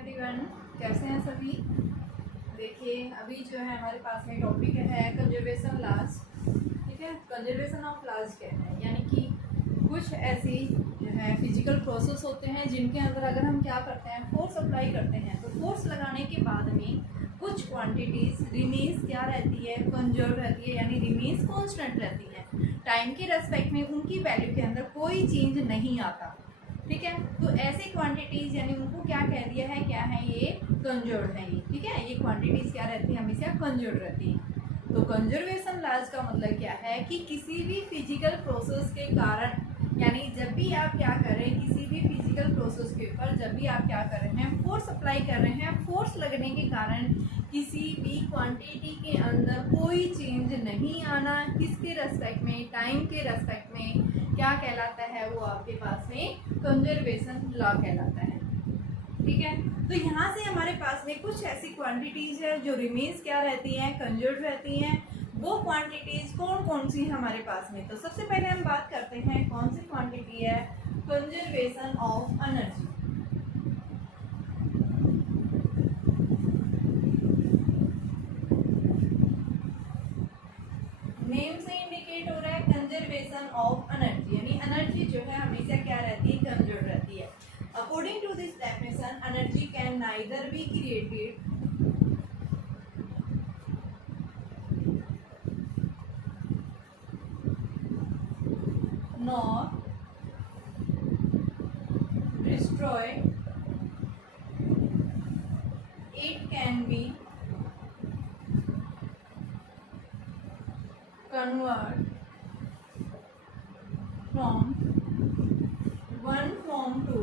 Everyone, कैसे हैं सभी। देखिए अभी जो है हमारे पास में टॉपिक है कंजर्वेशन लॉज। ठीक है, कंजर्वेशन ऑफ लॉज क्या है, यानी कि कुछ ऐसी जो है फिजिकल प्रोसेस होते हैं जिनके अंदर अगर हम क्या करते हैं, फोर्स अप्लाई करते हैं, तो फोर्स लगाने के बाद में कुछ क्वांटिटीज रिमेन्स क्या रहती है, कंजर्व रहती है, यानी रिमेन्स कांस्टेंट रहती है। टाइम के रेस्पेक्ट में उनकी वैल्यू के अंदर कोई चेंज नहीं आता। ठीक है, तो ऐसे क्वांटिटीज यानी उनको क्या कह दिया है, क्या है ये, कंजर्व है ये। ठीक है, ये क्वांटिटीज क्या रहती है, हमेशा कंजर्व रहती है। तो कंजर्वेशन लॉज का मतलब क्या है कि किसी भी फिजिकल प्रोसेस के कारण, यानी जब भी आप क्या कर रहे हैं, किसी भी फिजिकल प्रोसेस के ऊपर जब भी आप क्या कर रहे हैं, फोर्स अप्लाई कर रहे हैं, फोर्स लगने के कारण किसी भी क्वांटिटी के अंदर कोई चेंज नहीं आना, किसके रेस्पेक्ट में, टाइम के रेस्पेक्ट में, क्या कहलाता है वो आपके पास में कंजर्वेशन लॉ कहलाता है। ठीक है, तो यहाँ से हमारे पास में कुछ ऐसी क्वांटिटीज है जो रिमेन्स क्या रहती हैं, कंजर्व रहती हैं। वो क्वांटिटीज कौन कौन सी है हमारे पास में, तो सबसे पहले हम बात करते हैं कौन सी क्वांटिटी है, कंजर्वेशन ऑफ एनर्जी। नेम से इंडिकेट हो रहा है कंजर्वेशन ऑफ एनर्जी, यानी एनर्जी जो है हमेशा क्या रहती है, कंजर्व रहती है। According to this definition energy can neither be created nor destroyed. It can be converted from one form to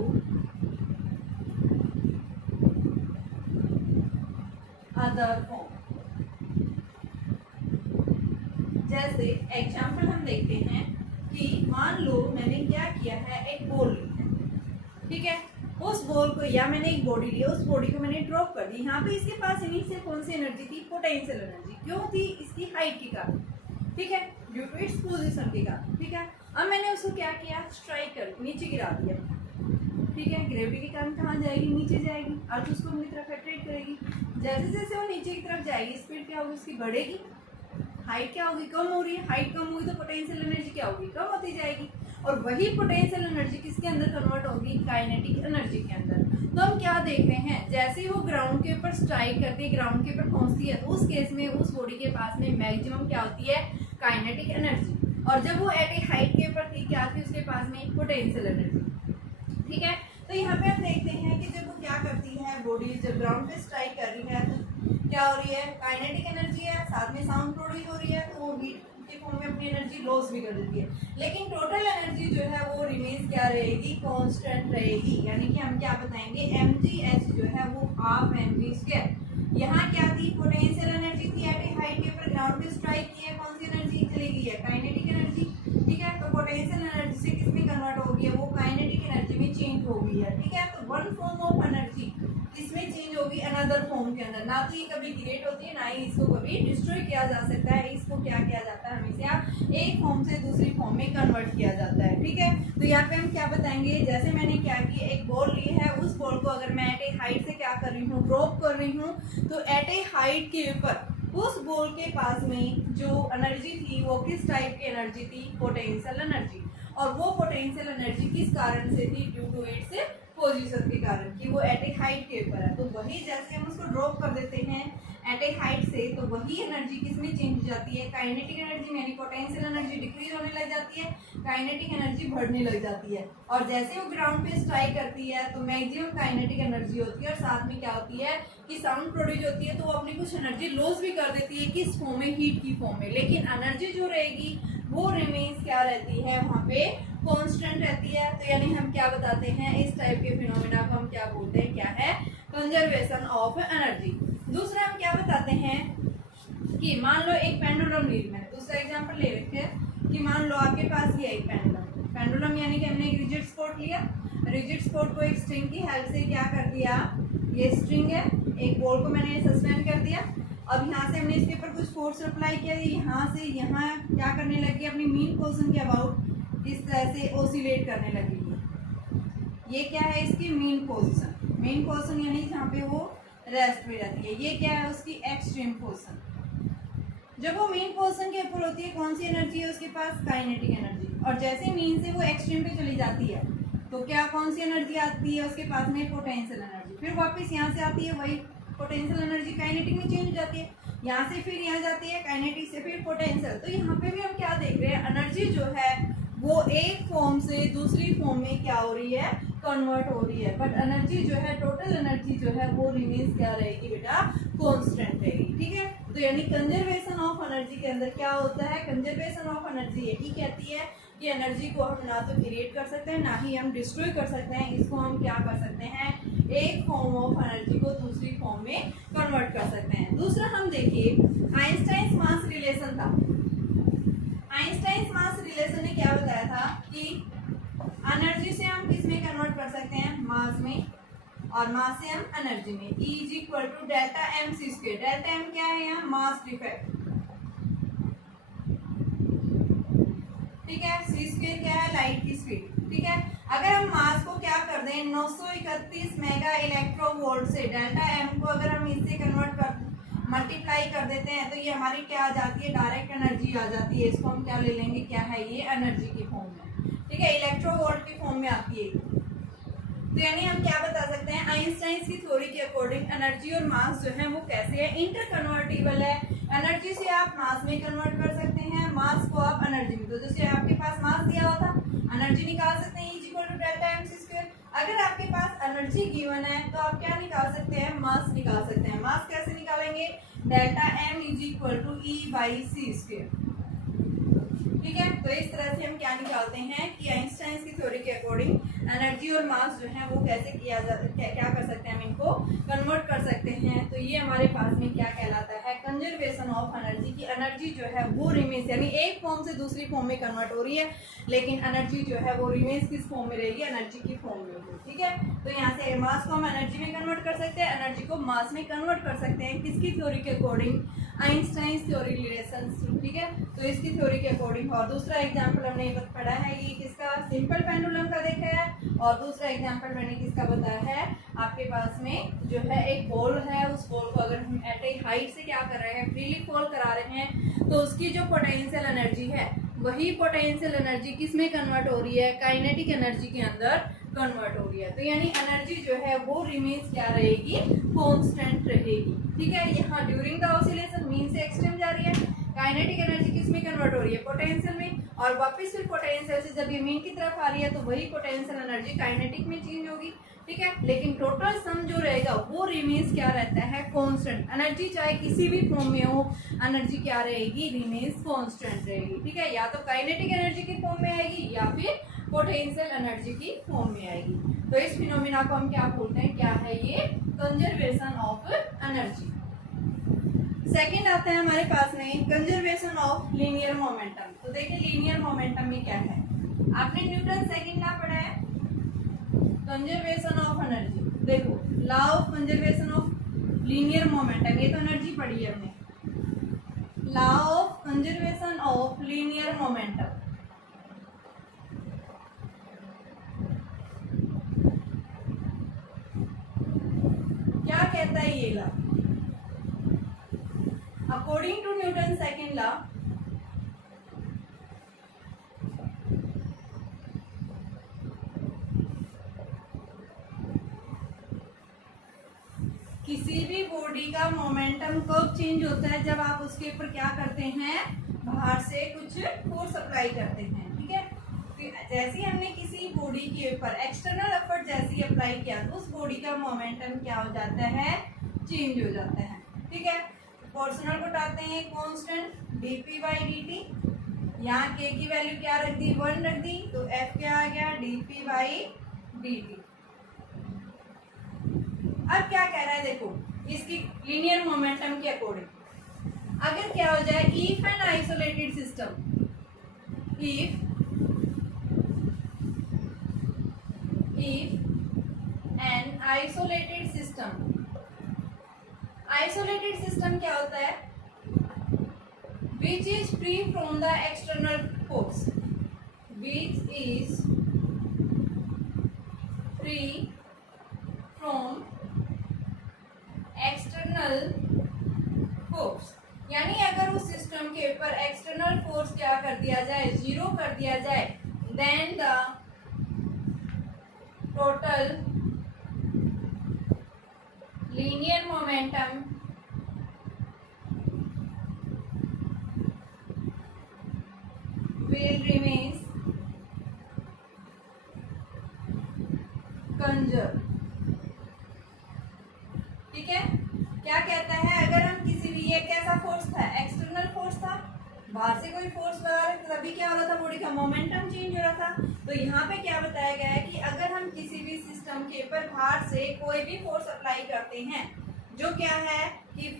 other form. जैसे एग्जाम्पल हम देखते हैं कि मान लो मैंने क्या किया है, एक बॉल ली है। ठीक है, उस बॉल को या मैंने एक बॉडी ली, उस बॉडी को मैंने ड्रॉप कर दी। यहाँ पे इसके पास इनिशियल कौन सी एनर्जी थी, पोटेंशियल एनर्जी। क्यों थी, इसकी हाइट के कारण। ठीक है, ड्यू टू इट्स पोजीशन के कारण। ठीक है, अब मैंने उसको क्या किया, स्ट्राइक कर नीचे गिरा दिया। ठीक है, ग्रेविटी के कारण कहाँ जाएगी, नीचे जाएगी, अर्थ उसको अपनी तरफ अट्रैक्ट करेगी। जैसे जैसे वो नीचे की तरफ जाएगी, स्पीड क्या होगी उसकी, बढ़ेगी। हाइट क्या होगी, कम हो रही है, हाइट कम हुई तो पोटेंशियल एनर्जी क्या होगी, कम होती जाएगी। और वही पोटेंशियल एनर्जी किसके अंदर कन्वर्ट होगी, काइनेटिक एनर्जी के अंदर। तो हम क्या देख रहे हैं, जैसे ही वो ग्राउंड के ऊपर स्ट्राइक करती है, ग्राउंड के ऊपर पहुंचती है, तो उस केस में उस बॉडी के पास में मैक्सिमम क्या होती है, काइनेटिक एनर्जी। और जब वो एट ए हाइट के ऊपर थी, क्या थी उसके पास में, पोटेंशियल एनर्जी। ठीक है, तो यहाँ पे हम देखते हैं कि जब वो क्या करती है, बॉडी जब ग्राउंड पे स्ट्राइक कर रही है तो क्या हो रही है, काइनेटिक एनर्जी है, साथ में साउंड प्रोड्यूस हो रही है, तो वो हीट के फॉर्म में अपनी एनर्जी लॉस भी कर देती है। लेकिन टोटल एनर्जी जो है वो रिमेन्स क्या रहेगी, कांस्टेंट रहेगी। यानी कि हम क्या बताएंगे, mgh जो है वो हाफ mg²। यहाँ क्या थी, पोटेंशियल एनर्जी थी, एट ए हाइट के ऊपर ग्राउंड पे स्ट्राइक की है, कौन सी एनर्जी चली गई है, काइनेटिक एनर्जी। ठीक है, तो पोटेंशियल एनर्जी से किसमें कन्वर्ट हो गई है, वो काइनेटिक एनर्जी में चेंज हो गई है। ठीक है, तो वन फॉर्म ऑफ एनर्जी इसमें चेंज होगी अनदर फॉर्म के अंदर। ना तो ये कभी क्रिएट होती है, ना ही इसको कभी डिस्ट्रॉय किया जा सकता है। इसको क्या किया जाता है, हमेशा एक फॉर्म से दूसरी फॉर्म में कन्वर्ट किया जाता है। ठीक है, तो यहाँ पे हम क्या बताएंगे, जैसे मैंने क्या की, एक बॉल ली है, उस बॉल को अगर मैं एट ए हाइट से क्या कर रही हूँ, ड्रॉप कर रही हूँ, तो एट ए हाइट के ऊपर उस बॉल के पास में जो एनर्जी थी वो किस टाइप की एनर्जी थी, पोटेंशियल एनर्जी। और वो पोटेंशियल एनर्जी किस कारण से थी, ड्यू टू इट्स पोजीशन के कारण, कि वो एट ए हाइट के ऊपर है। तो वही जैसे हम उसको ड्रॉप कर देते हैं एट ए हाइट से, तो वही एनर्जी किसमें चेंज हो जाती है, काइनेटिक एनर्जी में, यानी पोटेंशियल एनर्जी डिक्रीज होने लग जाती है, काइनेटिक एनर्जी बढ़ने लग जाती है। और जैसे वो ग्राउंड पे स्ट्राइक करती है तो मैक्सिमम काइनेटिक एनर्जी होती है, और साथ में क्या होती है कि साउंड प्रोड्यूस होती है, तो वो अपनी कुछ एनर्जी लॉस भी कर देती है, किस फॉर्म में, हीट की फॉर्म में। लेकिन एनर्जी जो रहेगी वो रिमेन्स क्या रहती है, वहाँ पे कांस्टेंट रहती है। तो यानी हम क्या बताते हैं, इस टाइप के फिनोमेना को हम क्या बोलते हैं, क्या है, कंजर्वेशन ऑफ एनर्जी। दूसरा हम क्या बताते हैं कि मान लो एक पेंडुलम ली, मैंने दूसरा एग्जांपल ले रखे हैं कि मान लो आपके पास ये एक पेंडुलम यानी कि हमने एक रिजिड स्पॉट लिया, रिजिड स्पॉट को एक स्ट्रिंग की हेल्प से क्या कर दिया, ये स्ट्रिंग है, एक बॉल को मैंने सस्पेंड कर दिया। अब यहाँ से हमने इसके ऊपर कुछ फोर्स अप्लाई किया, यहाँ से यहाँ क्या करने लगी, अपनी मीन पोजीशन के अबाउट इस तरह से ओसिलेट करने लगी। ये क्या है, इसकी मीन पोजीशन। मेन पोर्शन यानी जहाँ पे वो रेस्ट में रहती है, ये क्या है उसकी एक्सट्रीम पोर्शन। जब वो मेन पोर्शन के ऊपर होती है कौन सी एनर्जी है उसके पास, काइनेटिक एनर्जी। और जैसे मेन से वो एक्सट्रीम पे चली जाती है तो क्या कौन सी एनर्जी आती है उसके पास में, पोटेंशियल एनर्जी। फिर वापस यहाँ से आती है वही पोटेंशियल एनर्जी काइनेटिक में चेंज हो जाती है, यहाँ से फिर यहाँ जाती है काइनेटिक से फिर पोटेंशियल। तो यहाँ पे भी हम क्या देख रहे हैं, एनर्जी जो है वो एक फॉर्म से दूसरी फॉर्म में क्या हो रही है, कन्वर्ट हो रही है। बट एनर्जी जो है, टोटल एनर्जी जो है वो रिमेन्स क्या रहेगी बेटा, कांस्टेंट रहेगी। ठीक है, तो यानी कंजर्वेशन ऑफ एनर्जी के अंदर क्या होता है, कंजर्वेशन ऑफ एनर्जी यही कहती है कि एनर्जी को हम ना तो क्रिएट कर सकते हैं ना ही हम डिस्ट्रॉय कर सकते हैं। इसको हम क्या कर सकते हैं, एक फॉर्म ऑफ एनर्जी को दूसरी फॉर्म में कन्वर्ट कर सकते हैं। दूसरा हम देखिए आइंस्टाइन मास रिलेशन था। आइंस्टाइन मास रिलेशन ने क्या बताया था कि एनर्जी से हम किस में कन्वर्ट कर सकते हैं, मास में, और मास से हम एनर्जी में। E is equal to delta m c square. Delta m क्या है यहाँ, मास डिफेक्ट। ठीक है, सी स्क्वायर क्या है, लाइट की स्पीड। ठीक है, अगर हम मास को क्या कर दें 931 मेगा इलेक्ट्रोवोल्ट से, डेल्टा एम को अगर हम इससे कन्वर्ट कर मल्टीप्लाई कर देते हैं तो ये हमारी क्या आ जाती है, डायरेक्ट एनर्जी आ जाती है। इसको हम क्या ले लेंगे, क्या है ये, एनर्जी की फॉर्म में। ठीक है, इलेक्ट्रोवोल्ट की फॉर्म में आती है। तो यानी हम क्या बता सकते हैं, आइंस्टाइन की थ्योरी के अकॉर्डिंग एनर्जी और मास जो है वो कैसे है, इंटर कन्वर्टिबल है। एनर्जी से आप मास में कन्वर्ट कर सकते हैं, मास को आप एनर्जी में। तो जैसे आपके पास मास दिया हुआ था, एनर्जी निकाल सकते हैं, is equal to delta m c square. अगर आपके पास एनर्जी गिवन है तो आप क्या निकाल सकते हैं, मास निकाल सकते हैं। मास कैसे निकालेंगे, delta m is equal to e by c square. ठीक है, तो इस तरह से हम क्या निकालते हैं कि आइंस्टाइन की थ्योरी के अकॉर्डिंग एनर्जी और मास जो है वो कैसे किया जाता है, क्या कर सकते हैं, हम इनको कन्वर्ट कर सकते हैं। तो ये हमारे पास में क्या कहलाता है, कंजर्वेशन ऑफ एनर्जी की। एनर्जी जो है वो रिमेन्स, यानी एक फॉर्म से दूसरी फॉर्म में कन्वर्ट हो रही है, लेकिन एनर्जी जो है वो रिमेन्स किस फॉर्म में रहेगी, एनर्जी की फॉर्म में होगी। ठीक है, तो यहाँ से मास को हम एनर्जी में कन्वर्ट कर सकते हैं, एनर्जी को मास में कन्वर्ट कर सकते हैं, किसकी थ्योरी के अकॉर्डिंग, आइंस्टाइन थ्योरी रिलेशन। ठीक है, तो इसकी थ्योरी के अकॉर्डिंग। और दूसरा एग्जांपल हमने पढ़ा है, ये किसका, सिंपल पेंडुलम का देखा है। और दूसरा एग्जांपल मैंने किसका बताया है, आपके पास में जो है एक बॉल है, उस बॉल को अगर हम एट ए हाइट से क्या कर रहे हैं, फ्रीली फॉल करा रहे हैं, तो उसकी जो पोटेंशियल एनर्जी है वही पोटेंशियल एनर्जी किस में कन्वर्ट हो रही है, काइनेटिक एनर्जी के अंदर कन्वर्ट हो रही है। तो यानी एनर्जी जो है वो रिमेन्स क्या रहेगी, कांस्टेंट रहेगी। ठीक है, यहाँ ड्यूरिंग द ऑसिलेशन मीन से एक्सट्रीम जा रही है, काइनेटिक एनर्जी किस में कन्वर्ट हो रही है, पोटेंशियल में, और वापस फिर पोटेंशियल से जब ये मीन की तरफ आ रही है तो वही पोटेंशियल एनर्जी काइनेटिक में चेंज होगी। ठीक है, लेकिन टोटल सम जो रहेगा वो रिमेन्स क्या रहता है, कांस्टेंट। एनर्जी चाहे किसी भी फॉर्म में हो, एनर्जी क्या रहेगी, रिमेन्स कांस्टेंट रहेगी। ठीक है, या तो काइनेटिक एनर्जी की फॉर्म में आएगी या फिर पोटेंशियल एनर्जी की फॉर्म में आएगी। तो इस फिनोमिना को हम क्या बोलते हैं, क्या है ये, कंजर्वेशन ऑफ एनर्जी। सेकंड आता है हमारे पास में कंजर्वेशन ऑफ लीनियर मोमेंटम। तो देखिए लीनियर मोमेंटम में क्या है, आपने न्यूटन सेकंड लॉ पढ़ा है, कंजर्वेशन ऑफ एनर्जी। देखो law of conservation of linear momentum, ये तो एनर्जी पढ़ी है हमने। Law of conservation of linear momentum, क्या कहता है ये law, according to Newton second law, किसी भी बॉडी का मोमेंटम कब चेंज होता है, जब आप उसके ऊपर क्या करते हैं, बाहर से कुछ फोर्स अप्लाई करते हैं। ठीक है, तो जैसे हमने किसी बॉडी के ऊपर एक्सटर्नल एफर्ट जैसी अप्लाई किया तो उस बॉडी का मोमेंटम क्या हो जाता है, चेंज हो जाता है। ठीक है, प्रोपोर्शनल को उठाते हैं कांस्टेंट dp बाई dt, यहाँ k की वैल्यू क्या रख दी, 1 रख दी, तो f क्या आ गया, dp बाई dt। अब क्या कह रहा है, देखो इसकी लीनियर मोमेंटम के अकॉर्डिंग अगर क्या हो जाए, if an isolated system, if an isolated system, isolated system क्या होता है, which is free from the external force, which is free from external force, यानी अगर उस सिस्टम के ऊपर एक्सटर्नल फोर्स क्या कर दिया जाए, जीरो कर दिया जाए, then the total linear momentum will remains conserved। ठीक है, क्या कहता है, अगर हम किसी भी, ये कैसा फोर्स था, एक्सटर्नल फोर्स था, बाहर से कोई फोर्स लगा रहे थे तभी क्या हो रहा था, बॉडी का मोमेंटम चेंज हो रहा था। तो यहाँ पे क्या बताया गया है कि अगर हम किसी भी सिस्टम के ऊपर बाहर से कोई भी फोर्स अप्लाई करते हैं, जो क्या है कि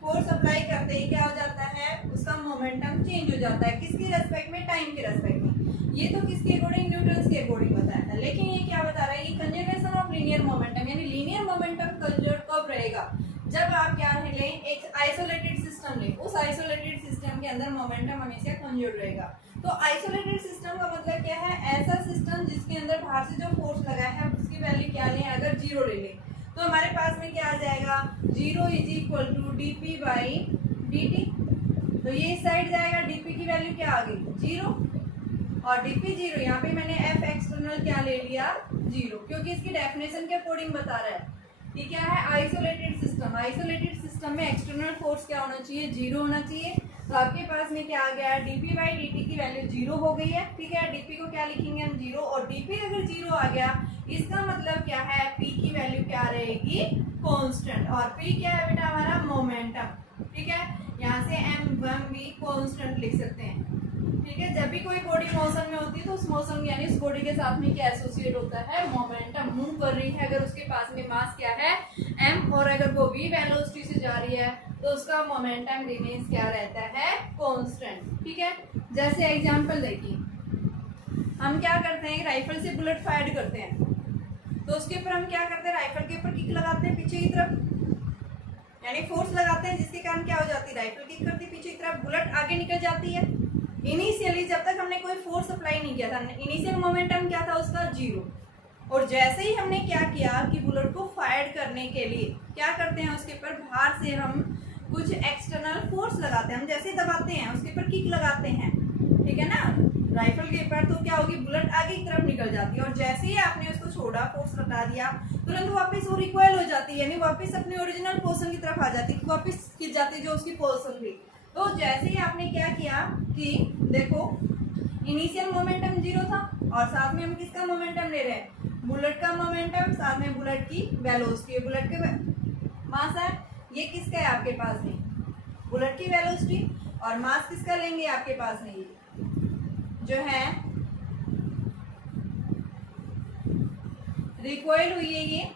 फोर्स अप्लाई करते ही क्या हो जाता है, उसका मोमेंटम चेंज हो जाता है, किसके रेस्पेक्ट में, टाइम के रेस्पेक्ट में। ये तो किसके अकॉर्डिंग, न्यूटन्स के अकॉर्डिंग बताया था। लेकिन ये क्या बता रहा है, ये कंजर्वेशन ऑफ लीनियर मोमेंटम, यानी लीनियर मोमेंटम कंजर्व कब रहेगा, जब आप क्या लें, एक आइसोलेटेड सिस्टम लें, उस आइसोलेटेड सिस्टम के अंदर मोमेंटम हमेशा कंजर्व रहेगा। तो आइसोलेटेड सिस्टम का मतलब क्या है, ऐसा सिस्टम जिसके अंदर बाहर से जो फोर्स लगा है उसकी वैल्यू क्या लें, अगर जीरो ले लें तो हमारे पास में क्या आ जाएगा, zero is equal to d p by d t. तो ये इस साइड जाएगा, डीपी की वैल्यू क्या आ गई, जीरो, और डीपी जीरो। यहाँ पे मैंने एफ एक्सटर्नल क्या ले लिया, जीरो, क्योंकि इसकी डेफिनेशन के अकॉर्डिंग बता रहा है कि क्या है, आइसोलेटेड सिस्टम। आइसोलेटेड सिस्टम में एक्सटर्नल फोर्स क्या होना चाहिए, जीरो होना चाहिए। तो आपके पास में क्या आ गया, डीपी बाई डी की वैल्यू जीरो हो गई है। ठीक है, डीपी को क्या लिखेंगे हम, जीरो, और डीपी अगर जीरो आ गया इसका मतलब क्या है, पी की वैल्यू क्या रहेगी, कांस्टेंट। और पी क्या है बेटा, हमारा मोमेंटम। ठीक है, यहाँ से m1 भी कांस्टेंट लिख सकते हैं। ठीक है, जब भी कोई बॉडी मोशन में होती है तो उस मोशन यानी उस बॉडी के साथ में क्या एसोसिएट होता है, मोमेंटम। मूव कर रही है अगर उसके पास में मास क्या है, m, और अगर वो v वेलोसिटी से जा रही है तो उसका मोमेंटम रिमेन्स क्या रहता है, कांस्टेंट। ठीक है, जैसे एग्जांपल देखिए, हम क्या करते हैं, राइफल से बुलेट फायर करते हैं तो उसके ऊपर हम क्या करते हैं, राइफल के ऊपर किक लगाते हैं पीछे की तरफ, यानी फोर्स लगाते हैं, जिसके कारण क्या हो जाती है, राइफल किक करती है पीछे की तरफ, बुलेट आगे निकल जाती है। इनिशियली जब तक हमने कोई फोर्स अप्लाई नहीं किया था, इनिशियल मोमेंटम क्या था उसका, जीरो। और जैसे ही हमने क्या किया कि बुलेट को फायर करने के लिए क्या करते हैं, उसके ऊपर बाहर से हम कुछ एक्सटर्नल फोर्स लगाते हैं, हम जैसे दबाते हैं उसके ऊपर किक लगाते हैं, ठीक है ना, राइफल के ऊपर, तो क्या होगी, बुलेट आगे की तरफ निकल जाती है। और जैसे ही आपने उसको छोड़ा, फोर्स लगा दिया, तुरंत वापस वो रिकॉइल हो जाती है, यानी वापस अपने ओरिजिनल पोजीशन की तरफ आ जाती है, वापस खिंच जाती है जो उसकी पोजीशन थी। तो जैसे ही आपने क्या किया कि देखो, इनिशियल मोमेंटम जीरो था और साथ में हम किसका मोमेंटम ले रहे हैं, बुलेट का मोमेंटम, साथ में बुलेट की वेलोसिटी, बुलेट के मास है, ये किसका है आपके पास में, बुलेट की वेलोसिटी, और मास किसका लेंगे आपके पास में, ये जो है रिकॉइल हुई है, ये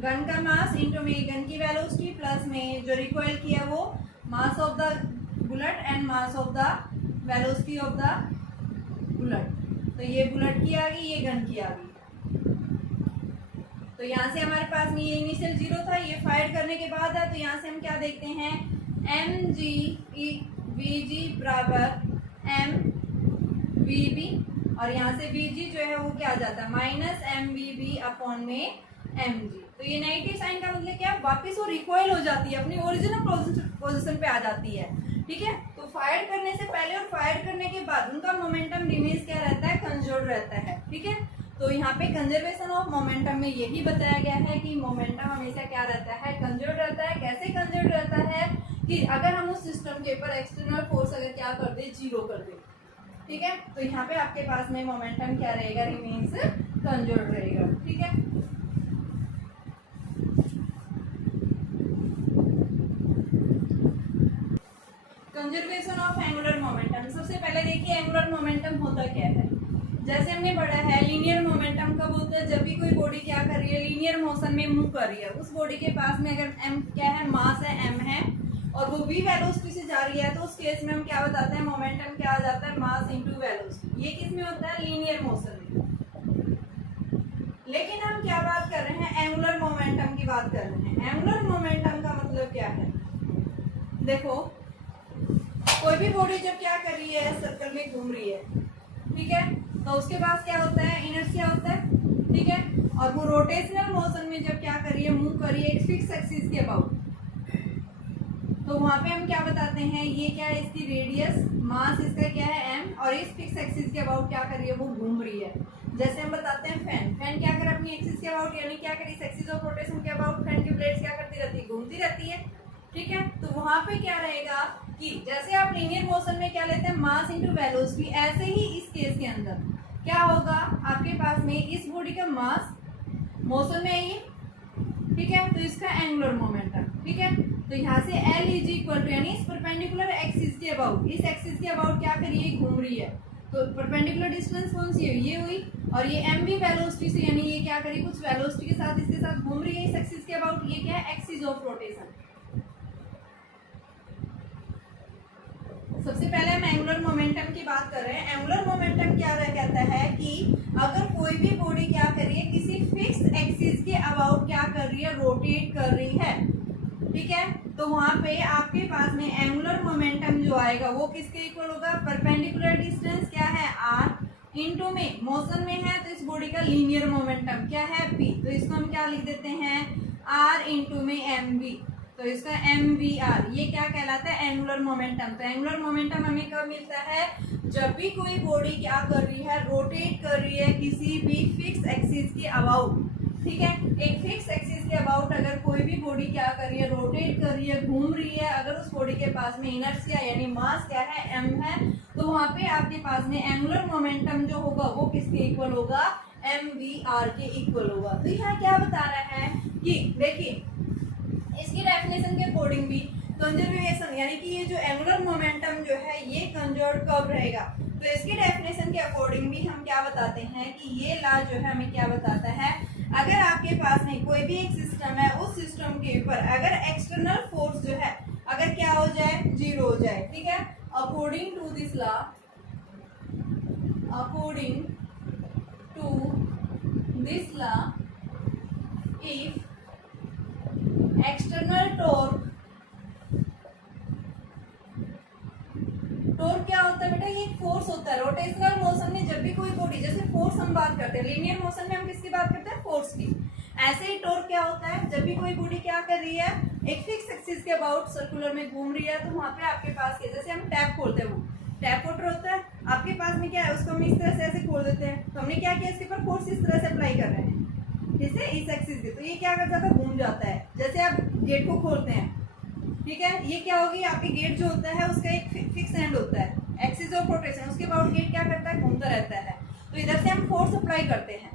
गन का मास इंटू में गन की वेलोसिटी प्लस में जो रिकॉइल किया वो mass of the bullet and mass of the velocity of the bullet. तो ये बुलेट की आ गई, ये गन की आ गई। तो यहाँ से हमारे पास में ये इनिशियल जीरो था, ये फायर करने के बाद है, तो यहाँ से हम क्या देखते हैं, एम जी वी जी बराबर एम वी बी, और यहाँ से वी जी जो है वो क्या आ जाता है, minus m v b upon में एम जी। तो ये नेगेटिव साइन का मतलब क्या, वापस वो रिकॉइल हो जाती है, अपनी ओरिजिनल पोजीशन पे आ जाती है। ठीक है, तो फायर करने से पहले और फायर करने के बाद उनका मोमेंटम रिमेन्स क्या रहता है, कंजर्व रहता है। ठीक है, तो यहाँ पे कंजर्वेशन ऑफ मोमेंटम में यही बताया गया है कि मोमेंटम हमेशा क्या रहता है, कंजर्व रहता है। कैसे कंजर्व रहता है कि अगर हम उस सिस्टम के ऊपर एक्सटर्नल फोर्स अगर क्या कर दे, जीरो कर दे। ठीक है, तो यहाँ पे आपके पास में मोमेंटम क्या रहेगा, रिमेन्स कंजर्व रहेगा। ठीक है, कंजर्वेशन ऑफ एंगुलर मोमेंटम। सबसे पहले देखिए एंगुलर मोमेंटम होता क्या है। जैसे हमने पढ़ा है लीनियर मोमेंटम कब होता है, जब भी कोई बॉडी क्या कर रही है, लीनियर मोशन में मूव कर रही है, उस बॉडी के पास में अगर m क्या है, मास है, m है, और वो v वेलोसिटी से जा रही है, तो उस केस में हम क्या बताते हैं, मोमेंटम क्या आ जाता है, मास इंटू वेलोसिटी। ये किस में होता है, लीनियर मोशन में। लेकिन हम क्या बात कर रहे हैं, एंगुलर मोमेंटम की बात कर रहे हैं। एंगुलर मोमेंटम का मतलब क्या है, देखो कोई भी बॉडी जब क्या कर रही है, सर्कल में घूम रही है, ठीक है, तो उसके पास क्या होता है, इनर्शिया होता है। ठीक है, और वो रोटेशनल मोशन में जब क्या कर रही है, मूव कर रही है एक फिक्स एक्सिस के अबाउट, तो वहां पे हम क्या बताते हैं, ये क्या है इसकी रेडियस, मास इसका क्या है m, और इस फिक्स एक्सिस के अबाउट क्या कर रही है, वो घूम रही है। जैसे हम बताते हैं फैन, फैन क्या करे अपनी एक्सिस के अबाउट, यानी क्या करे इस एक्सिस ऑफ रोटेशन के अबाउट फैन की ब्लेड्स क्या करती रहती है, घूमती रहती है। ठीक है, तो वहां पे क्या रहेगा कि जैसे आप लीनियर मोशन में क्या लेते हैं, मास इनटू वेलोसिटी, ऐसे ही इस केस के अंदर क्या होगा, आपके पास में इस बॉडी का मास मोशन में है ये, ठीक है, तो इसका एंगुलर मोमेंटम, ठीक है, तो यहाँ से L इज इक्वल टू, यानी इस परपेंडिकुलर एक्सिस के अबाउट, इस एक्सिस के अबाउट क्या कर रही है, घूम रही है, तो परपेंडिकुलर डिस्टेंस कौन सी है, ये हुई, और ये m भी वेलोसिटी से, यानी ये क्या करी कुछ वेलोसिटी के साथ इसके साथ घूम रही है इस एक्सिस के अबाउट, ये क्या है एक्सिस ऑफ रोटेशन। सबसे पहले हम एंगुलर मोमेंटम की बात कर रहे हैं। एंगुलर मोमेंटम क्या कहता है कि अगर कोई भी बॉडी क्या कर रही है, किसी फिक्स एक्सिस के अबाउट क्या कर रही है, रोटेट कर रही है, ठीक है, तो वहां पे आपके पास में एंगुलर मोमेंटम जो आएगा वो किसके इक्वल होगा, परपेंडिकुलर डिस्टेंस क्या है r इनटू में मोशन में है तो इस बॉडी का लीनियर मोमेंटम क्या है p, तो इसको हम क्या लिख देते हैं r इनटू में mv, तो इसका mvr, ये क्या कहलाता है एंगुलर मोमेंटम। तो एंगुलर मोमेंटम हमें कब मिलता है, जब भी कोई बॉडी क्या कर रही है, रोटेट कर रही है किसी भी फिक्स एक्सिस के अबाउट, ठीक है, एक फिक्स एक्सिस के अबाउट अगर कोई भी बॉडी क्या कर रही है, रोटेट कर रही है, घूम रही है, अगर उस बॉडी के पास में इनर्शिया यानी मास क्या है m है, तो वहां पे आपके पास में एंगुलर मोमेंटम जो होगा वो किसके इक्वल होगा, mvr के इक्वल होगा। तो यहाँ क्या बता रहा है कि देखिए इसकी डेफिनेशन के अकॉर्डिंग भी कंजर्वेशन, यानी कि ये जो एंगुलर मोमेंटम जो है ये कंजर्व कब रहेगा, तो इसकी डेफिनेशन के अकॉर्डिंग भी हम क्या बताते हैं कि ये लॉ जो है हमें क्या बताता है, अगर आपके पास में कोई भी एक सिस्टम है, उस सिस्टम के ऊपर अगर एक्सटर्नल फोर्स जो है अगर क्या हो जाए, जीरो हो जाए, ठीक है, according to this law, according to this law, if external torque, torque क्या होता है बेटा, ये फोर्स होता है रोटेशनल मोशन में, जब भी कोई बॉडी, जैसे फोर्स हम बात करते हैं लीनियर मोशन में हम किसकी बात करते हैं, फोर्स की, ऐसे ही टॉर्क क्या होता है, जब भी कोई बॉडी क्या कर रही है, एक फिक्स एक्सिस के अबाउट सर्कुलर में घूम रही है, तो वहां पे आपके पास के जैसे हम टैप खोलते हैं, वो टैप वाटर होता है, आपके पास में क्या है, उसको हम इस तरह से ऐसे खोल देते हैं, तो हमने क्या किया, इसके ऊपर फोर्स इस तरह से अप्लाई कर रहे हैं, जैसे इस एक्सिस के, तो ये क्या कर जाता है, घूम जाता है। जैसे आप गेट को खोलते हैं, ठीक है, ये क्या होगी, आपके गेट जो होता है उसका एक फिक्स एंड होता है, एक्सिस ऑफ रोटेशन, उसके बाद गेट क्या करता है, घूमता रहता है, तो इधर से हम फोर्स अप्लाई करते हैं,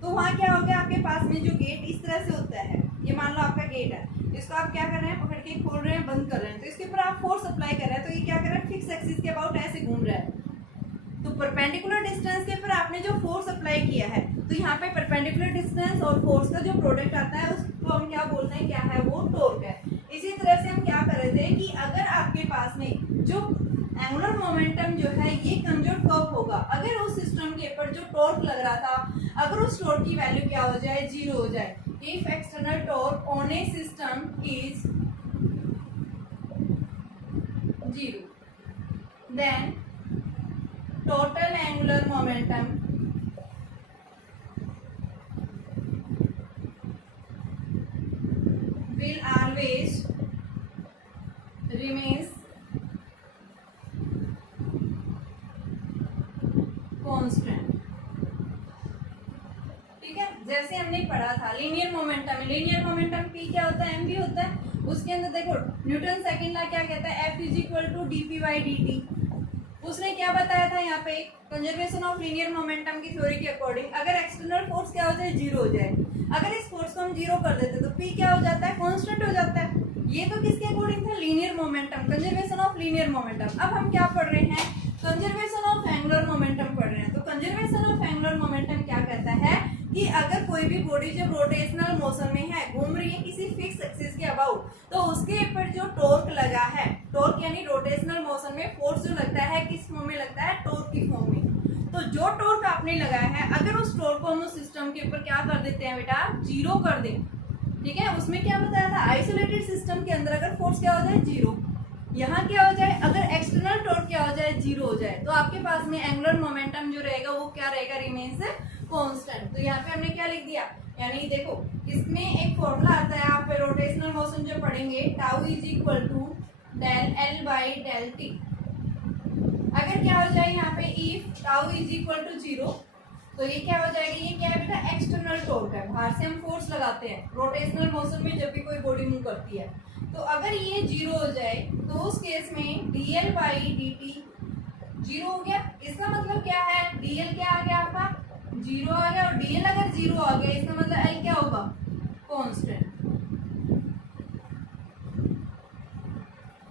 तो वहाँ क्या हो गया, आपके पास में जो गेट इस तरह से होता है, ये मान लो आपका गेट है, इसको आप क्या कर रहे हैं, पकड़ के खोल रहे हैं, बंद कर रहे हैं, तो इसके ऊपर आप फोर्स अप्लाई कर रहे हैं, तो ये क्या कर रहा है, फिक्स एक्सिस के अबाउट ऐसे घूम रहा है, तो परपेंडिकुलर डिस्टेंस के ऊपर आपने जो फोर्स अप्लाई किया है, तो यहाँ पे परपेंडिकुलर डिस्टेंस और फोर्स का जो प्रोडक्ट आता है उसको हम क्या बोलते हैं, क्या है वो टॉर्क है। इसी तरह से हम क्या कर रहे थे कि अगर आपके पास में जो एंगुलर मोमेंटम जो है ये कंजर्व कब होगा, अगर उस सिस्टम के ऊपर जो टॉर्क लग रहा था, अगर उस टॉर्क की वैल्यू क्या हो जाए, जीरो हो जाए, if external torque on a system is zero, then total angular momentum will always remains constant। ठीक है, जैसे हमने पढ़ा था linear momentum, linear momentum p क्या होता है, m भी होता है, उसके अंदर देखो न्यूटन सेकंड लॉ क्या कहता है, F is equal to dp/dt, उसने क्या बताया था यहाँ पे, कंजर्वेशन ऑफ लीनियर मोमेंटम की थ्योरी के अकॉर्डिंग अगर एक्सटर्नल फोर्स क्या हो जाए, जीरो हो जाए, अगर इस फोर्स को हम जीरो कर देते तो p क्या हो जाता है, कांस्टेंट हो जाता है। ये तो किसके अकॉर्डिंग था, linear momentum, conservation of linear momentum. अब हम क्या पढ़ रहे हैं, कंजर्वेशन ऑफ एंगुलर मोमेंटम पढ़ रहे हैं। तो कंजर्वेशन ऑफ एंगुलर मोमेंटम क्या कहता है कि अगर कोई भी बॉडी जब रोटेशनल मोशन में है, घूम रही है किसी फिक्स एक्सिस के अबाउट, तो उसके ऊपर जो टॉर्क लगा है, टॉर्क यानी रोटेशनल मोशन में फोर्स जो लगता है, किस फॉर्म में लगता है, टॉर्क की फॉर्म में। तो जो टॉर्क आपने लगाया है, अगर उस टॉर्क को हम उस सिस्टम के ऊपर क्या कर देते हैं बेटा, जीरो कर दें, ठीक है, उसमें क्या बताया था, आइसोलेटेड सिस्टम के अंदर अगर फोर्स क्या हो जाए, जीरो, यहाँ क्या हो जाए, अगर एक्सटर्नल टॉर्क क्या हो जाए, जीरो हो जाए, तो आपके पास में एंगुलर मोमेंटम जो रहेगा वो क्या रहेगा, रिमेन्स कांस्टेंट। तो यहाँ पे हमने क्या लिख दिया, यानी देखो इसमें एक फॉर्मूला आता है, आप रोटेशनल मोशन जो पढ़ेंगे, tau is equal to del l by del t. अगर क्या हो जाए यहाँ पे if tau is equal to 0, तो ये क्या हो जाएगा, ये क्या है बेटा, एक्सटर्नल टॉर्क है, बाहर से हम फोर्स लगाते हैं रोटेशनल मोशन में जब भी कोई बॉडी मूव करती है। तो अगर ये 0 हो जाए तो उस केस में dl बाई dt 0 हो गया। इसका मतलब क्या है, dl क्या आ गया आपका 0 आ गया, और dl अगर 0 आ गया इसका मतलब l क्या होगा, कांस्टेंट।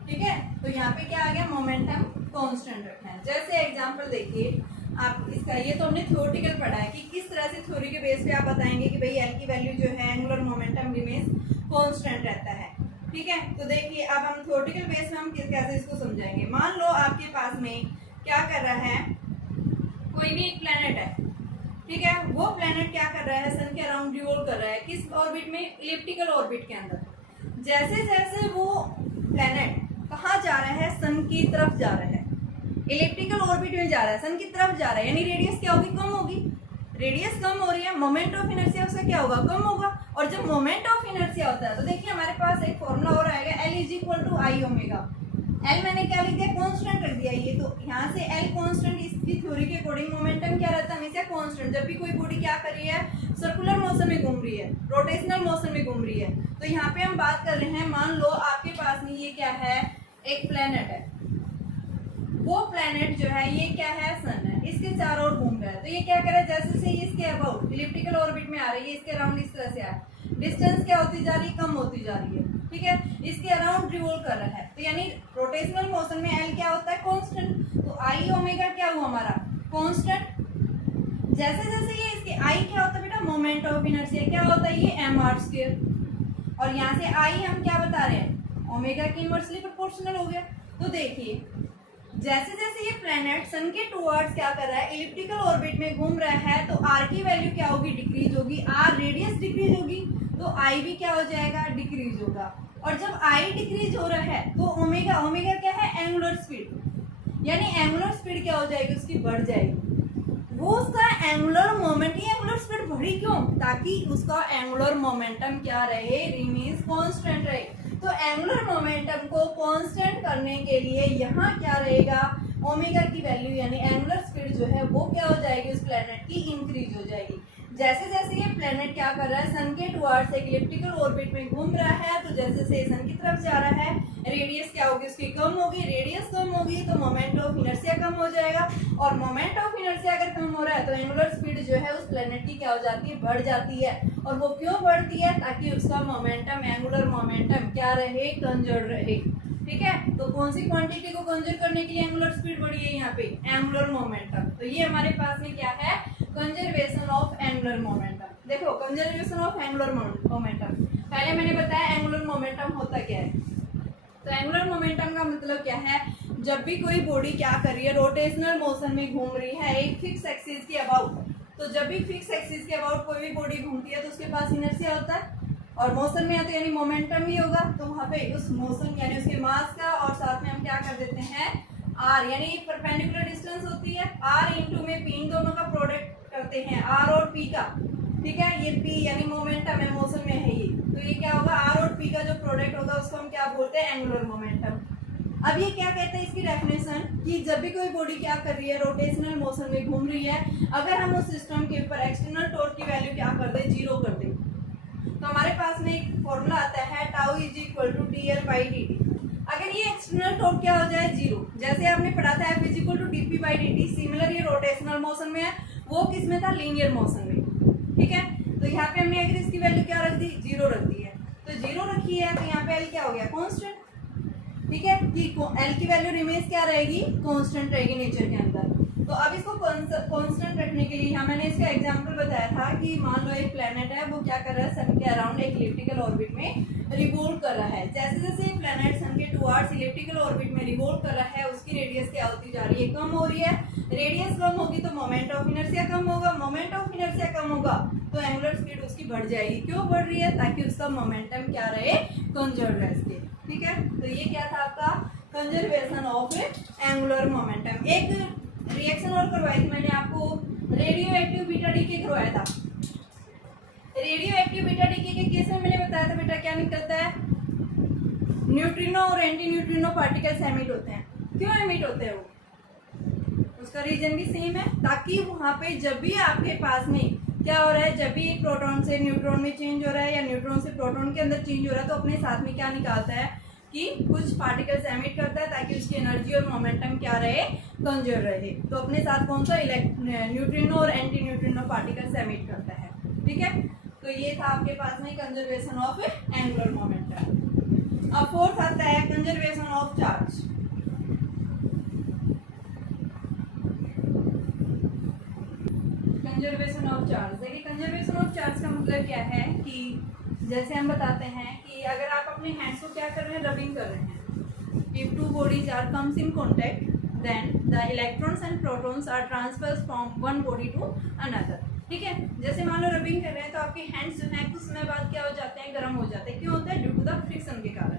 ठीक है, तो यहाँ पे क्या आ गया, मोमेंटम कांस्टेंट रखना है। जैसे एग्जांपल देखिए आप इसका, ये तो हमने थ्योरेटिकल पढ़ा है कि किस तरह से थ्योरी के बेस पे आप बताएंगे कि भाई एल की वैल्यू जो है एंगुलर मोमेंटम रिमेन्स कांस्टेंट रहता है। ठीक है, तो देखिए अब हम थ्योरेटिकल बेस में हम कैसे इसको समझाएंगे। मान लो आपके पास में क्या कर रहा है, कोई भी एक प्लेनेट है, ठीक है, वो प्लेनेट क्या कर रहा है, सन के अराउंड रिवॉल्व कर रहा है, किस ऑर्बिट में, इलिप्टिकल ऑर्बिट के अंदर। जैसे जैसे वो प्लेनेट कहाँ जा रहा है, सन की तरफ जा रहा है, इलिप्टिकल ऑर्बिट में जा रहा है, सन की तरफ जा रहा है, यानी रेडियस क्या होगी, कम होगी। रेडियस कम हो रही है, मोमेंट ऑफ इनर्शिया उसका क्या होगा, कम होगा। और जब मोमेंट ऑफ इनर्शिया होता है तो देखिए हमारे पास एक फॉर्मूला और आएगा, L is equal to I omega. L मैंने क्या लिख दिया, कांस्टेंट रख दिया ये, तो यहाँ से L कांस्टेंट, इसकी थ्योरी के अकॉर्डिंग मोमेंटम क्या रहता है, हमेशा कांस्टेंट। जब भी कोई बॉडी क्या कर रही है, सर्कुलर मोशन में घूम रही है, रोटेशनल मोशन में घूम रही है। तो यहाँ पे हम बात कर रहे हैं, मान लो आपके पास में ये क्या है, एक प्लेनेट है, वो प्लेनेट जो है ये क्या है, सन है, इसके चारों ओर घूम रहा है। तो ये क्या कर रहा है, जैसे से इसके अबाउट इलिप्टिकल ऑर्बिट में आ रही है, इसके अराउंड इस तरह से आ रहा है, डिस्टेंस क्या होती जा रही है, कम होती जा रही है। ठीक है, इसके अराउंड रिवॉल्व कर रहा है, तो यानी रोटेशनल मोशन में एल क्या होता है, कांस्टेंट। तो आई ओमेगा क्या हुआ हमारा, कांस्टेंट। जैसे जैसे ये इसके आई क्या होता है बेटा, मोमेंट ऑफ इनर्शिया क्या होता है, ये एम आर स्क्वायर, और यहाँ से आई हम क्या बता रहे हैं, ओमेगा की इनवर्सली प्रोपोर्शनल हो गया। तो देखिए जैसे जैसे ये प्लेनेट सन के टुवर्ड्स क्या कर रहा है, इलिप्टिकल ऑर्बिट में घूम रहा है, तो आर की वैल्यू क्या होगी, डिक्रीज होगी। आर रेडियस डिक्रीज होगी तो आई भी क्या हो जाएगा, डिक्रीज होगा। और जब आई डिक्रीज हो रहा है तो ओमेगा, ओमेगा क्या है, एंगुलर स्पीड, यानी एंगुलर स्पीड क्या हो जाएगी, उसकी बढ़ जाएगी। वो उसका एंगुलर मोमेंट, ये एंगुलर स्पीड बढ़ी क्यों, ताकि उसका एंगुलर मोमेंटम क्या रहे, रिमेन्स कांस्टेंट रहे। तो एंगुलर मोमेंटम को कांस्टेंट करने के लिए यहाँ क्या रहेगा, ओमेगा की वैल्यू यानी एंगुलर स्पीड जो है वो क्या हो जाएगी, उस प्लेनेट की इंक्रीज हो जाएगी। जैसे जैसे ये प्लेनेट क्या कर रहा है, सन के टुवर्ड्स एक इलिप्टिकल ऑर्बिट में घूम रहा है, तो जैसे जैसे सन की तरफ जा रहा है, रेडियस क्या होगी, उसकी कम होगी। रेडियस कम होगी तो मोमेंट ऑफ इनर्शिया कम हो जाएगा, और मोमेंट ऑफ इनर्शिया अगर कम हो रहा है तो एंगुलर स्पीड जो है उस प्लेनेट की क्या हो जाती है, बढ़ जाती है। और वो क्यों बढ़ती है, ताकि उसका मोमेंटम, एंगुलर मोमेंटम क्या रहे, कंजर्व रहे। ठीक है, तो कौन सी क्वांटिटी को कंजर्व करने के लिए एंगुलर स्पीड बढ़ी है, यहाँ पे एंगुलर मोमेंटम। तो ये हमारे पास में क्या है, कंजर्वेशन ऑफ एंगुलर मोमेंटम। देखो कंजर्वेशन ऑफ एंगुलर मोमेंटम, पहले मैंने बताया एंगुलर मोमेंटम होता क्या है। तो एंगुलर मोमेंटम का मतलब क्या है, जब भी कोई बॉडी क्या कर रही है, रोटेशनल मोशन में घूम रही है एक फिक्स एक्सिस के अबाउट, तो जब भी फिक्स एक्सिस के अबाउट कोई भी बॉडी घूमती है तो उसके पास इनर्शिया होता है, और मोशन में आता है यानी मोमेंटम भी होगा। तो वहाँ पे उस मोशन यानी उसके मास का, और साथ में हम क्या कर देते हैं, आर, यानी परपेंडिकुलर डिस्टेंस होती है, आर इंटू में पी, इन दोनों का प्रोडक्ट करते हैं, आर और पी का। ठीक है, ये पी यानी मोमेंटम है, मोशन में है ये, तो ये क्या होगा, आर और पी का जो प्रोडक्ट होगा उसको हम क्या बोलते हैं, एंगुलर मोमेंटम। अब ये क्या कहते हैं इसकी डेफिनेशन, कि जब भी कोई बॉडी क्या कर रही है, रोटेशनल मोशन में घूम रही है, अगर हम उस सिस्टम के ऊपर एक्सटर्नल टॉर्क की वैल्यू क्या कर दे, 0 कर दे, तो हमारे पास में एक फॉर्मूला आता है, tau is equal to dl by dt। अगर ये एक्सटर्नल टॉर्क क्या हो जाए, 0, जैसे आपने पढ़ा था F is equal to dp by dt, similar ये रोटेशनल मोशन में है, वो किस में था, लीनियर मोशन में। ठीक है, तो यहाँ पे हमने अगर इसकी वैल्यू क्या रख दी, 0 रख दी है, तो 0 रखी है तो यहाँ पे L क्या हो गया, कांस्टेंट। ठीक है, कि L की वैल्यू रिमेन्स क्या रहेगी, कांस्टेंट रहेगी नेचर के अंदर। तो अब इसको कांस्टेंट रखने के लिए यहाँ मैंने इसका एग्जांपल बताया था कि मान लो एक प्लेनेट है, वो क्या कर रहा है, सन के अराउंड एक इलिप्टिकल ऑर्बिट में रिवॉल्व कर रहा है। जैसे जैसे प्लेनेट सन के टुवर्ड्स इलिप्टिकल ऑर्बिट में रिवॉल्व कर रहा है, उसकी रेडियस क्या होती जा रही है, कम हो रही है। रेडियस कम होगी तो मोमेंट ऑफ इनर्शिया कम होगा, मोमेंट ऑफ इनर्शिया कम होगा तो एंगुलर स्पीड उसकी बढ़ जाएगी। क्यों बढ़ रही है, ताकि उसका मोमेंटम क्या रहे, कंजर्व रहे। ठीक है, तो ये क्या था आपका कंजर्वेशन ऑफ एंगुलर मोमेंटम। एक रिएक्शन और करवाई थी मैंने आपको, रेडियो एक्टिव बीटा डी के करवाया था। रेडियो एक्टिव बीटा डीके के केस में मैंने बताया था बेटा क्या निकलता है, न्यूट्रिनो और एंटी न्यूट्रिनो पार्टिकल्स एमिट होते हैं। क्यों एमिट होते हैं वो, उसका रीजन भी सेम है, ताकि वहां पे जब भी आपके पास में क्या हो रहा है, जब भी प्रोटॉन से न्यूट्रॉन में चेंज हो रहा है या न्यूट्रॉन से प्रोटॉन के अंदर चेंज हो रहा है, तो अपने साथ में क्या निकालता है कि कुछ पार्टिकल्स एमिट करता है, ताकि उसकी एनर्जी और मोमेंटम क्या रहे, कंजर्व रहे। तो अपने साथ कौन सा न्यूट्रिनो और एंटी न्यूट्रिनो पार्टिकल्स एमिट करता है। ठीक है, तो ये था आपके पास में कंजर्वेशन ऑफ एंगुलर मोमेंटम। अब फोर्थ आता है conservation of charge. Conservation of charge, देखिए कंजर्वेशन ऑफ चार्ज का मतलब क्या है कि जैसे हम बताते हैं कि अगर आप अपने हैंड्स को क्या कर रहे हैं, रबिंग कर रहे हैं। If two bodies are comes in contact then the electrons and protons are transfers from one body to another. ठीक है, जैसे मान लो रबिंग कर रहे हैं तो आपके हैंड्स जो हैं कुछ समय बाद क्या हो जाते हैं, गर्म हो जाते हैं। क्यों होता है, ड्यू टू द फ्रिक्शन के कारण।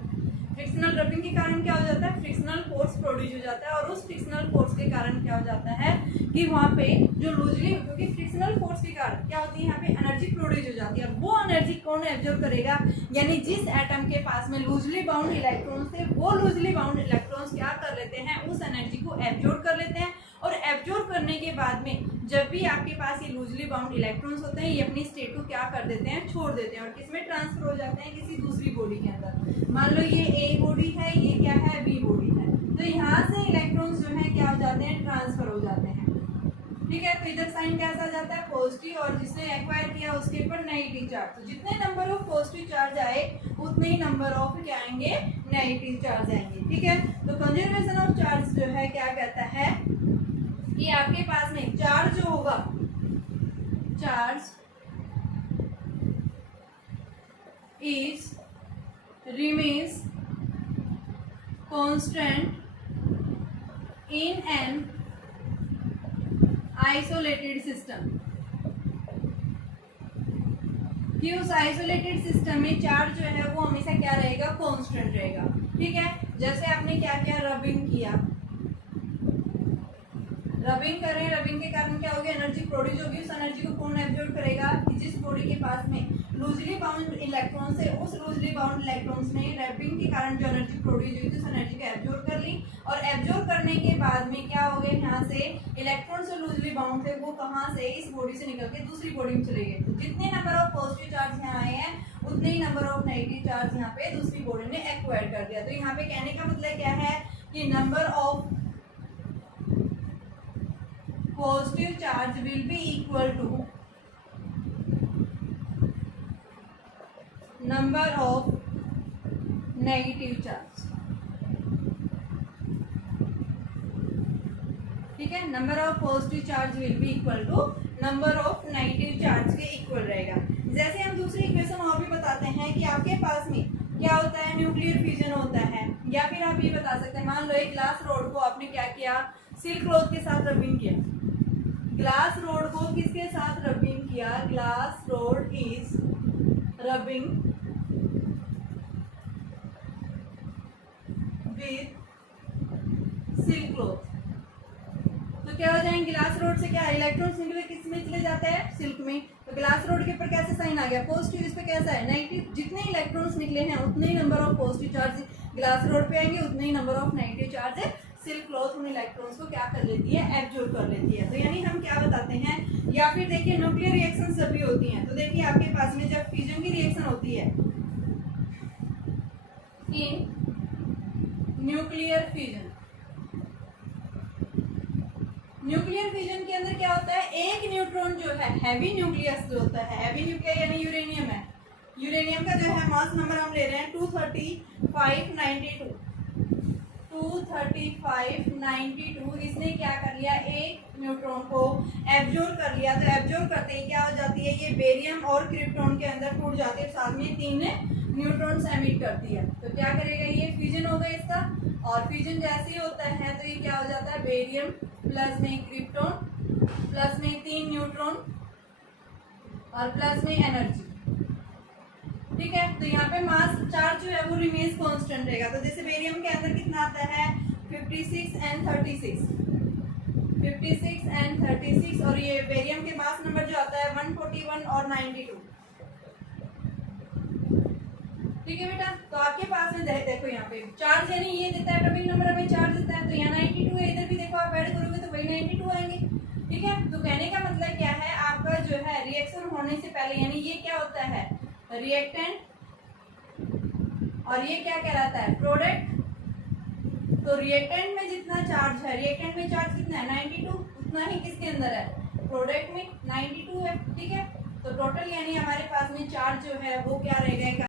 फ्रिक्शनल रबिंग के कारण क्या हो जाता है, फ्रिक्शनल फोर्स प्रोड्यूस हो जाता है, और उस फ्रिक्शनल फोर्स के कारण क्या हो जाता है कि वहाँ पे जो लूजली, क्योंकि फ्रिक्शनल फोर्स के कारण क्या होती है, यहाँ पे एनर्जी प्रोड्यूस हो जाती है। वो एनर्जी कौन एब्जॉर्ब करेगा, यानी जिस एटम के पास में लूजली बाउंड इलेक्ट्रॉन्स थे, वो लूजली बाउंड इलेक्ट्रॉन्स क्या कर लेते हैं, उस एनर्जी को एब्जॉर्ब कर लेते हैं। और एब्जॉर्ब करने के बाद में जब भी आपके पास ये लूजली बाउंड इलेक्ट्रॉन्स होते हैं, ये अपनी स्टेट को क्या कर देते हैं, छोड़ देते हैं, और किसमें ट्रांसफर हो जाते हैं, किसी दूसरी बॉडी के अंदर। मान लो ये ए बॉडी है, ये क्या है, बी बॉडी है, तो यहाँ से इलेक्ट्रॉन्स जो है क्या हो जाते हैं, ट्रांसफर हो जाते हैं। ठीक है, तो इधर साइन कैसा जाता है, पॉजिटिव, और जिसने एक्वायर किया उसके ऊपर नेगेटिव चार्ज। तो जितने नंबर ऑफ पॉजिटिव चार्ज आए उतने ही नंबर ऑफ क्या आएंगे, नेगेटिव चार्ज आएंगे। ठीक है, तो कंजर्वेशन ऑफ चार्ज जो है क्या कहता है कि आपके पास में चार्ज जो होगा, charge is remains constant in an isolated system. कि उस आइसोलेटेड सिस्टम में चार्ज जो है वो हमेशा क्या रहेगा, कांस्टेंट रहेगा। ठीक है, जैसे आपने क्या किया, रबिंग किया, रबिंग कर रहे हैं, रबिंग के कारण क्या होगी, एनर्जी प्रोड्यूस होगी। उस एनर्जी को कौन एब्जॉर्ब करेगा, कि जिस बॉडी के पास में लूजली बाउंड इलेक्ट्रॉन्स है, उस लूजली बाउंड इलेक्ट्रॉन्स ने रबिंग के कारण जो एनर्जी प्रोड्यूस हुई थी, उस एनर्जी को एब्जॉर्ब कर ली। और एब्जॉर्ब करने के बाद में क्या हो गए, यहाँ से इलेक्ट्रॉन्स जो लूजली बाउंड थे वो कहाँ से, इस बॉडी से निकल के दूसरी बॉडी में चले गए। तो जितने नंबर ऑफ पॉजिटिव चार्ज यहाँ आए हैं उतने ही नंबर ऑफ नेगेटिव चार्ज यहाँ पे दूसरी बॉडी ने एक्वायर कर दिया। तो यहाँ पे कहने का मतलब क्या है कि number of positive charge will be equal to number of negative charge। ठीक है, number of positive charge will be equal to number of negative charge के इक्वल रहेगा। जैसे हम दूसरी इक्वेशन और भी बताते हैं कि आपके पास में क्या होता है, न्यूक्लियर फ्यूजन होता है। या फिर आप ये बता सकते हैं, मान लो एक ग्लास रोड को आपने क्या किया, सिल्क क्लॉथ के साथ रबिंग किया। ग्लास रोड को किसके साथ रबिंग किया, glass rod is rubbing with silk cloth. तो क्या हो जाएंगे, ग्लास रोड से क्या इलेक्ट्रॉन्स निकले, किस में चले जाते हैं, सिल्क में। तो ग्लास रोड के ऊपर कैसे साइन आ गया, पॉजिटिव, इस पे कैसा है, नेगेटिव। जितने इलेक्ट्रॉन्स निकले हैं उतने ही number of positive charge glass rod पे आएंगे, उतने ही number of negative charge silk cloth उन इलेक्ट्रॉन्स को क्या कर लेती है, एब्जॉर्ब कर लेती है। तो यानी हम क्या बताते हैं, या फिर देखिए न्यूक्लियर रिएक्शन सभी होती हैं। तो देखिए आपके पास में जब फ्यूजन की रिएक्शन होती है, in nuclear fusion, nuclear fusion के अंदर क्या होता है, एक न्यूट्रॉन जो है, हैवी न्यूक्लियस जो होता है, हैवी न्यूक्लियर यानी यूरेनियम है, यूरेनियम का जो है मास नंबर हम ले रहे हैं 23592। 23592 इसने क्या कर लिया, एक न्यूट्रॉन को एब्जॉर्ब कर लिया। तो एब्जॉर्ब करते ही क्या हो जाती है, ये बेरियम और क्रिप्टॉन के अंदर टूट जाते हैं, साथ में 3 न्यूट्रॉन्स एमिट करती है। तो क्या करेगा, ये फ्यूजन होगा इसका, और फ्यूजन जैसे ही होता है तो ये क्या हो जाता है, बेरियम प्लस में क्रिप्टॉन प्लस में 3 न्यूट्रॉन और प्लस में एनर्जी। ठीक है, तो यहाँ पे मास चार्ज जो है वो रिमेन्स कांस्टेंट रहेगा। तो जैसे बेरियम के अंदर कितना आता है, 56 and 36, 56 and 36, और ये बेरियम के मास नंबर जो आता है 141 और 92। ठीक है बेटा। तो आपके पास में देखो यहाँ पे चार्ज यानी ये देता है, एटॉमिक नंबर हमें चार्ज देता है, तो यहाँ 92 है, इधर भी देखो आप ऐड करोगे तो वही 92 आएंगे। ठीक है, तो कहने का मतलब क्या है, आपका जो है रिएक्शन होने से पहले यानी ये क्या होता है रिएक्टेंट, और ये क्या कहलाता है प्रोडक्ट। तो रिएक्टेंट में जितना चार्ज है, रिएक्टेंट में चार्ज कितना है 92, उतना ही किसके अंदर है प्रोडक्ट में 92 है। ठीक है, तो टोटल यानी हमारे पास में चार्ज जो है वो क्या रहेगा